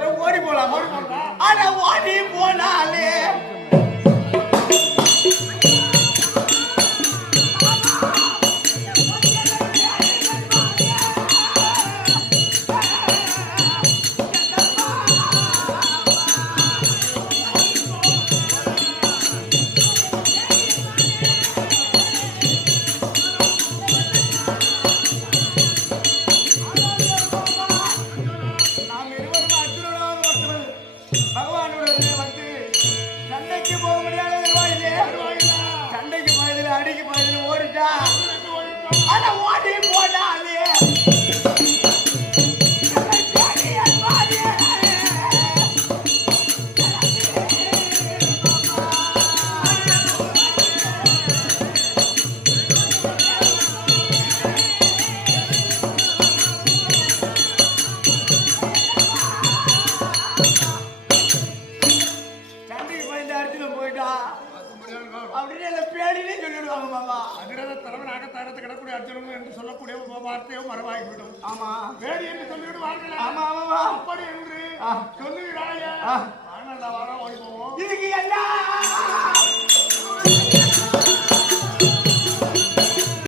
ஓடி போலாம் ஓடி போலாம். ஆனா ஓடி போனாலே பகவானுடன் வந்து சண்டைக்கு போக முடியாத சண்டைக்கு போயதுல அடிக்கு போயதுல ஓடிட்டா? அப்படின்னு எல்லாம் பேடினே சொல்லிடுவாங்க மாமா. அதிரத தலைவனாக தரத்து கிடக்கூடிய அர்ஜுனன் என்று சொல்லக்கூடிய வார்த்தையோ மறவாகிவிடும் ஆமா. வேடி என்று சொல்லிவிடுவார்கள்? ஆமா ஆமாமா அப்படி என்று. சொல்லுகிறாயே ஆ. ஆனால் நான் வர ஓடி போவோம் இதுக்கு எல்லாம்